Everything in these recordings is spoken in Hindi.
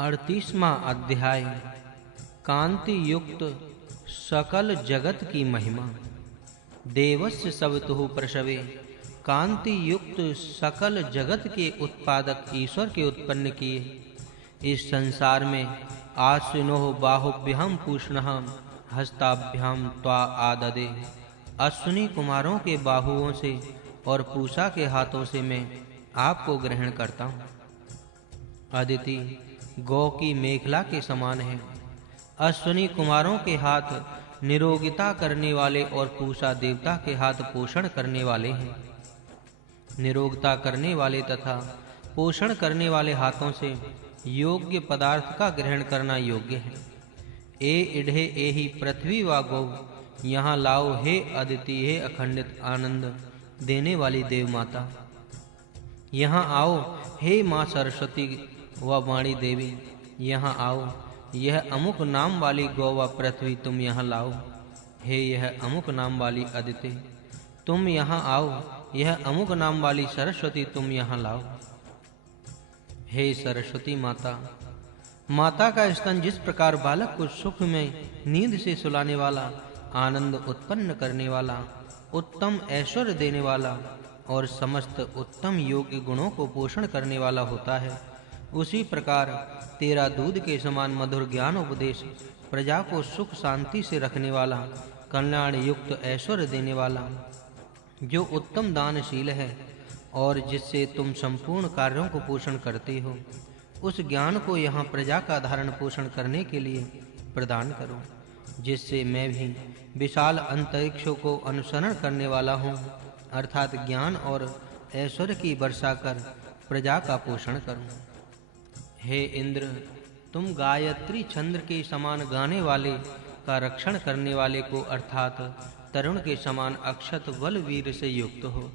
38वां अध्याय कांति युक्त सकल जगत की महिमा। देवस्य सवितुः प्रसवे कांति युक्त सकल जगत के उत्पादक ईश्वर के उत्पन्न किए। इस संसार में आश्विनोः बाहुभ्याम पूष्णः हस्ताभ्याम त्वा आददे। अश्विनी कुमारों के बाहुओं से और पूषा के हाथों से मैं आपको ग्रहण करता हूँ। अदिति गौ की मेखला के समान है। अश्विनी कुमारों के हाथ निरोगिता करने वाले और पूषा देवता के हाथ पोषण करने वाले हैं। निरोगता करने वाले तथा पोषण करने वाले हाथों से योग्य पदार्थ का ग्रहण करना योग्य है। ए इढ़े एहि पृथ्वी व गौ, यहाँ लाओ हे अदिति, हे अखंडित आनंद देने वाली देव माता। यहाँ आओ हे माँ सरस्वती व वाणी देवी, यहाँ आओ। यह अमुक नाम वाली गौ व पृथ्वी तुम यहाँ लाओ। हे यह अमुक नाम वाली अदिति तुम यहाँ आओ। यह अमुक नाम वाली सरस्वती तुम यहाँ लाओ। हे सरस्वती माता, माता का स्तन जिस प्रकार बालक को सुख में नींद से सुलाने वाला, आनंद उत्पन्न करने वाला, उत्तम ऐश्वर्य देने वाला और समस्त उत्तम योग्य गुणों को पोषण करने वाला होता है, उसी प्रकार तेरा दूध के समान मधुर ज्ञान उपदेश प्रजा को सुख शांति से रखने वाला, कल्याण युक्त ऐश्वर्य देने वाला, जो उत्तम दानशील है और जिससे तुम संपूर्ण कार्यों को पोषण करते हो, उस ज्ञान को यहाँ प्रजा का धारण पोषण करने के लिए प्रदान करो, जिससे मैं भी विशाल अंतरिक्षों को अनुसरण करने वाला हूँ, अर्थात ज्ञान और ऐश्वर्य की वर्षा कर प्रजा का पोषण करूँ। हे इंद्र, तुम गायत्री छंद के समान गाने वाले का रक्षण करने वाले को, अर्थात तरुण के समान अक्षत बल वीर से युक्त हो,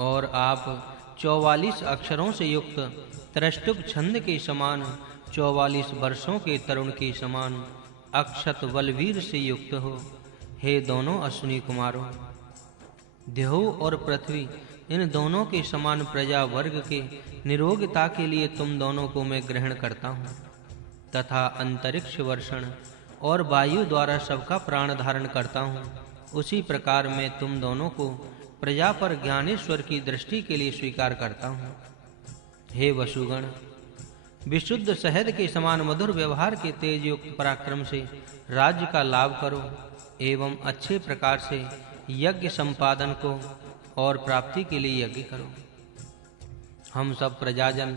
और आप 44 अक्षरों से युक्त त्रष्टुप छंद के समान 44 वर्षों के तरुण के समान अक्षत बलवीर से युक्त हो। हे दोनों अश्विनी कुमारों, देहो और पृथ्वी इन दोनों के समान प्रजा वर्ग के निरोगता के लिए तुम दोनों को मैं ग्रहण करता हूँ, तथा अंतरिक्ष वर्षण और वायु द्वारा सबका प्राण धारण करता हूँ। उसी प्रकार मैं तुम दोनों को प्रजा पर ज्ञानेश्वर की दृष्टि के लिए स्वीकार करता हूँ। हे वसुगण, विशुद्ध शहद के समान मधुर व्यवहार के तेज युक्त पराक्रम से राज्य का लाभ करो एवं अच्छे प्रकार से यज्ञ संपादन को और प्राप्ति के लिए यज्ञ करो। हम सब प्रजाजन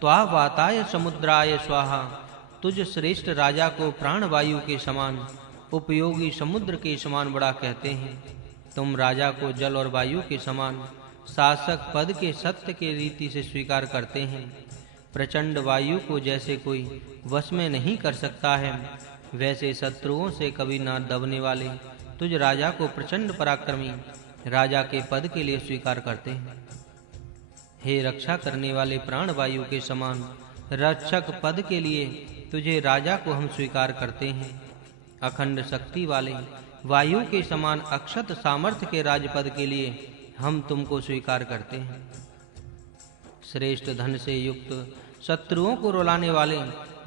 त्वा वाताय समुद्राय स्वाहा, तुझ श्रेष्ठ राजा को प्राण वायु के समान उपयोगी समुद्र के समान बड़ा कहते हैं। तुम राजा को जल और वायु के समान शासक पद के सत्य के रीति से स्वीकार करते हैं। प्रचंड वायु को जैसे कोई वश में नहीं कर सकता है, वैसे शत्रुओं से कभी ना दबने वाले तुझ राजा को प्रचंड पराक्रमी राजा के पद के लिए स्वीकार करते हैं। हे रक्षा करने वाले प्राण वायु के समान रक्षक पद के लिए तुझे राजा को हम स्वीकार करते हैं। अखंड शक्ति वाले वायु के समान अक्षत सामर्थ्य के राजपद के लिए हम तुमको स्वीकार करते हैं। श्रेष्ठ धन से युक्त शत्रुओं को रुलाने वाले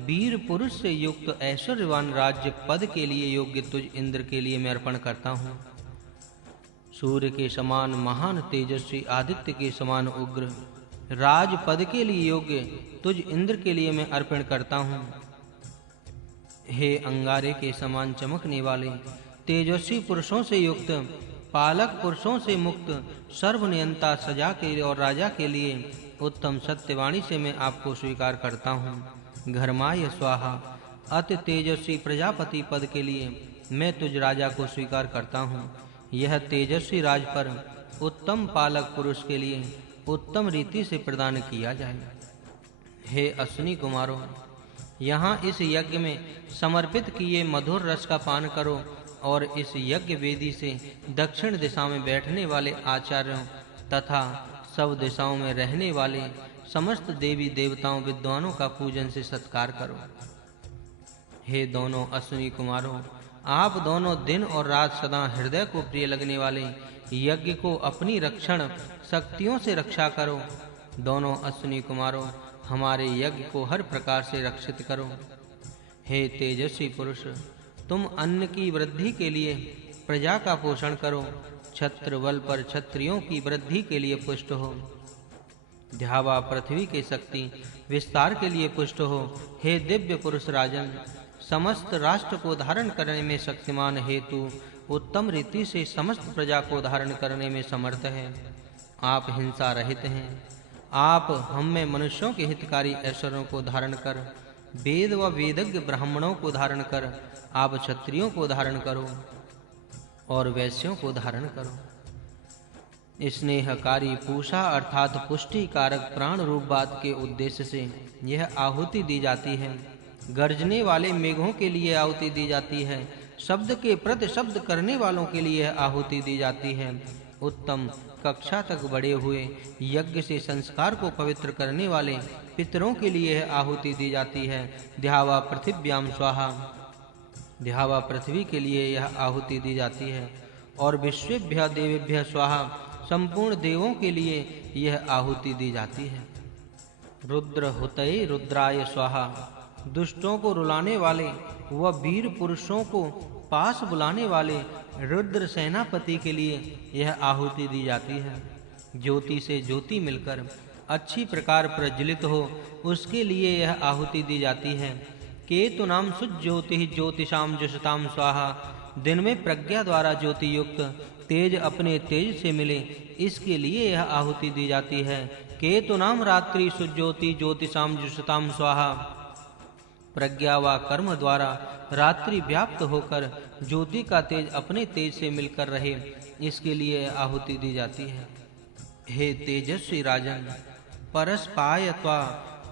वीर पुरुष से युक्त ऐश्वर्यवान राज्य पद के लिए योग्य तुझ इंद्र के लिए मैं अर्पण करता हूँ। सूर्य के समान महान तेजस्वी, आदित्य के समान उग्र राजपद के लिए योग्य तुझ इंद्र के लिए मैं अर्पण करता हूँ। हे अंगारे के समान चमकने वाले तेजस्वी पुरुषों से युक्त, पालक पुरुषों से मुक्त, सर्वनियंता सजा के और राजा के लिए उत्तम सत्यवाणी से मैं आपको स्वीकार करता हूँ। घर्माय स्वाहा, अति तेजस्वी प्रजापति पद के लिए मैं तुझ राजा को स्वीकार करता हूँ। यह तेजस्वी राज पर उत्तम पालक पुरुष के लिए उत्तम रीति से प्रदान किया जाए। हे अश्विनी कुमारों, यहाँ इस यज्ञ में समर्पित किए मधुर रस का पान करो और इस यज्ञ वेदी से दक्षिण दिशा में बैठने वाले आचार्यों तथा सब दिशाओं में रहने वाले समस्त देवी देवताओं विद्वानों का पूजन से सत्कार करो। हे दोनों अश्विनी कुमारों, आप दोनों दिन और रात सदा हृदय को प्रिय लगने वाले यज्ञ को अपनी रक्षण शक्तियों से रक्षा करो। दोनों अश्विनी कुमारों, हमारे यज्ञ को हर प्रकार से रक्षित करो। हे तेजस्वी पुरुष, तुम अन्न की वृद्धि के लिए प्रजा का पोषण करो, छत्र बल पर क्षत्रियों की वृद्धि के लिए पुष्ट हो। ध्यावा पृथ्वी के शक्ति विस्तार के लिए पुष्ट हो। हे दिव्य पुरुष राजन, समस्त राष्ट्र को धारण करने में शक्तिमान हेतु उत्तम रीति से समस्त प्रजा को धारण करने में समर्थ है। आप हिंसा रहित हैं। आप हम में मनुष्यों के हितकारी ऐश्वर्यों को धारण कर, वेद व वेदज्ञ ब्राह्मणों को धारण कर, आप क्षत्रियों को धारण करो और वैश्यों को धारण करो। स्नेहकारी पूषा अर्थात पुष्टि कारक प्राण रूप बात के उद्देश्य से यह आहुति दी जाती है। गर्जने वाले मेघों के लिए आहुति दी जाती है। शब्द के प्रति शब्द करने वालों के लिए आहुति दी जाती है। उत्तम कक्षा तक बढ़े हुए यज्ञ से संस्कार को पवित्र करने वाले पितरों के लिए आहुति दी जाती है। ध्यावा पृथिव्याम स्वाहा, ध्यावा पृथ्वी के लिए यह आहुति दी जाती है। और विश्वेभ्य देवेभ्य स्वाहा, संपूर्ण देवों के लिए यह आहुति दी जाती है। रुद्र हुतये रुद्राय स्वाहा, दुष्टों को रुलाने वाले व वीर पुरुषों को पास बुलाने वाले रुद्र सेनापति के लिए यह आहुति दी जाती है। ज्योति से ज्योति मिलकर अच्छी प्रकार प्रज्वलित हो, उसके लिए यह आहुति दी जाती है। केतु नाम सुज्योति ज्योतिषाम जुषताम स्वाहा, दिन में प्रज्ञा द्वारा ज्योति युक्त तेज अपने तेज से मिले, इसके लिए यह आहुति दी जाती है। केतु नाम रात्रि सुज्योति ज्योतिषाम जुषताम स्वाहा, प्रज्ञा व कर्म द्वारा रात्रि व्याप्त होकर ज्योति का तेज अपने तेज से मिलकर रहे, इसके लिए आहुति दी जाती है। हे तेजस्वी राजन, परस्पायत्वा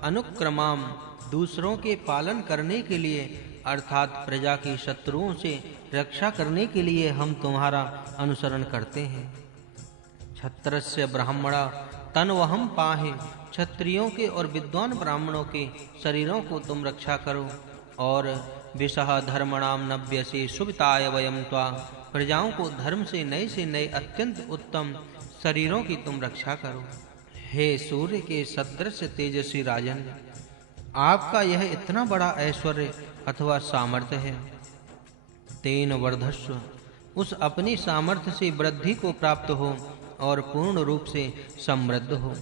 अनुक्रमाम, दूसरों के पालन करने के लिए अर्थात प्रजा की शत्रुओं से रक्षा करने के लिए हम तुम्हारा अनुसरण करते हैं। क्षत्रस्य ब्राह्मणा तन्वहम पाहे, क्षत्रियों के और विद्वान ब्राह्मणों के शरीरों को तुम रक्षा करो। और विशः धर्मणाम नव्यसे शुभताय वयम त्वा, प्रजाओं को धर्म से नए अत्यंत उत्तम शरीरों की तुम रक्षा करो। हे सूर्य के सदृश तेजस्वी राजन, आपका यह इतना बड़ा ऐश्वर्य अथवा सामर्थ्य है। तेन वर्धस्व, उस अपनी सामर्थ्य से वृद्धि को प्राप्त हो और पूर्ण रूप से समृद्ध हो,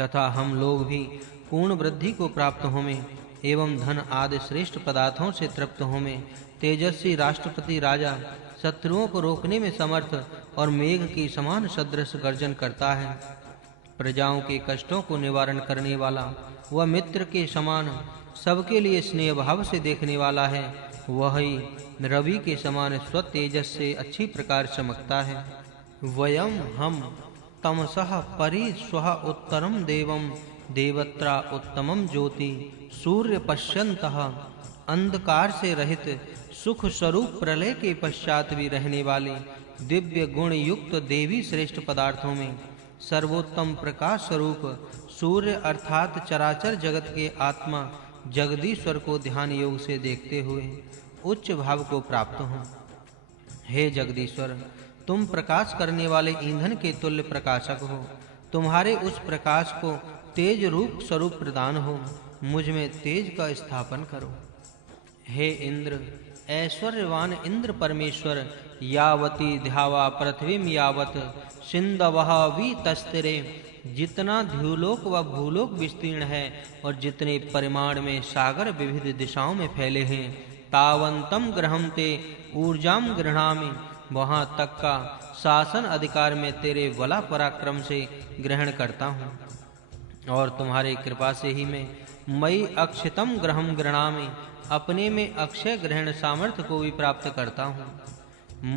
तथा हम लोग भी पूर्ण वृद्धि को प्राप्त होमें एवं धन आदि श्रेष्ठ पदार्थों से तृप्त होमें। तेजस्वी राष्ट्रपति राजा शत्रुओं को रोकने में समर्थ और मेघ की समान सदृश गर्जन करता है। प्रजाओं के कष्टों को निवारण करने वाला वह मित्र के समान सबके लिए स्नेह भाव से देखने वाला है। वही रवि के समान स्वतेजस से अच्छी प्रकार चमकता है। वयम हम तमसः परि स्वः उत्तरम देवम देवत्रा उत्तमम ज्योति सूर्य पश्यन्तः, अंधकार से रहित सुख स्वरूप प्रलय के पश्चात भी रहने वाले दिव्य गुण युक्त देवी श्रेष्ठ पदार्थों में सर्वोत्तम प्रकाश स्वरूप सूर्य अर्थात चराचर जगत के आत्मा जगदीश्वर को ध्यान योग से देखते हुए उच्च भाव को प्राप्त हो। हे जगदीश्वर, तुम प्रकाश करने वाले ईंधन के तुल्य प्रकाशक हो। तुम्हारे उस प्रकाश को तेज रूप स्वरूप प्रदान हो। मुझ में तेज का स्थापन करो। हे इंद्र, ऐश्वर्यवान इंद्र परमेश्वर, यावती ध्यावा पृथ्वीम यावत सिंधवः वितस्तिरे, जितना द्युलोक व भूलोक विस्तीर्ण है और जितने परिमाण में सागर विविध दिशाओं में फैले हैं, तावंतम ग्रहम ते ऊर्जाम गृह्णामि, वहां तक का शासन अधिकार में तेरे बला पराक्रम से ग्रहण करता हूँ। और तुम्हारे कृपा से ही मैं मई अक्षितम ग्रहम गृह्णामि, अपने में अक्षय ग्रहण सामर्थ्य को भी प्राप्त करता हूँ।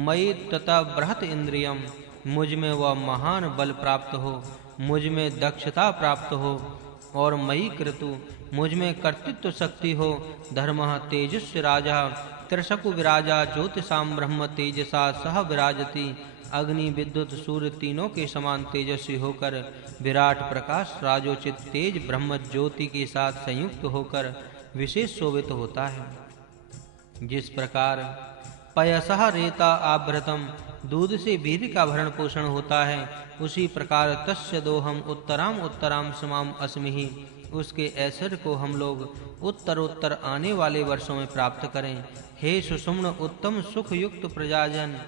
मई तथा बृहत इंद्रियम, मुझ में वह महान बल प्राप्त हो, मुझ में दक्षता प्राप्त हो। और मई क्रतु, मुझ में कर्तृत्व शक्ति हो। धर्मः तेजस्य राजा त्रिशकु विराजा ज्योतिषाम ब्रह्म तेजसा सह विराजति, अग्नि विद्युत सूर्य तीनों के समान तेजस्वी होकर विराट प्रकाश राजोचित तेज ब्रह्म ज्योति के साथ संयुक्त होकर विशेष शोभित होता है। जिस प्रकार पयसः रेता आभृतम, दूध से वीर्य का भरण पोषण होता है, उसी प्रकार तस्य दोहम उत्तराम उत्तराम समाम अस्मिहि, उसके ऐश्वर्य को हम लोग उत्तरोत्तर आने वाले वर्षों में प्राप्त करें। हे सुषुम्न उत्तम सुख युक्त प्रजाजन,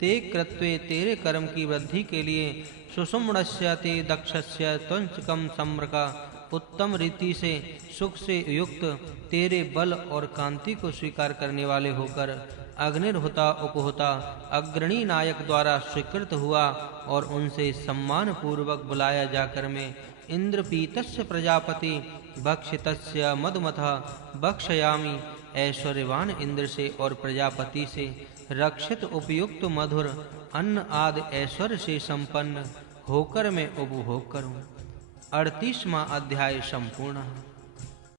ते कृत्वे तेरे कर्म की वृद्धि के लिए सुषुम्नस्य ते दक्षस्य त्वंचकम सम्रका, उत्तम रीति से सुख से युक्त तेरे बल और कांति को स्वीकार करने वाले होकर अग्निर्होता उपहोता अग्रणी नायक द्वारा स्वीकृत हुआ और उनसे सम्मान पूर्वक बुलाया जाकर मैं इंद्रपीतस्य प्रजापति भक्षितस्य मदमथा भक्षयामि। ऐश्वर्यवान इंद्र से और प्रजापति से रक्षित उपयुक्त मधुर अन्न आदि ऐश्वर्य से संपन्न होकर मैं उपभोग करूं। 38वां अध्याय संपूर्ण।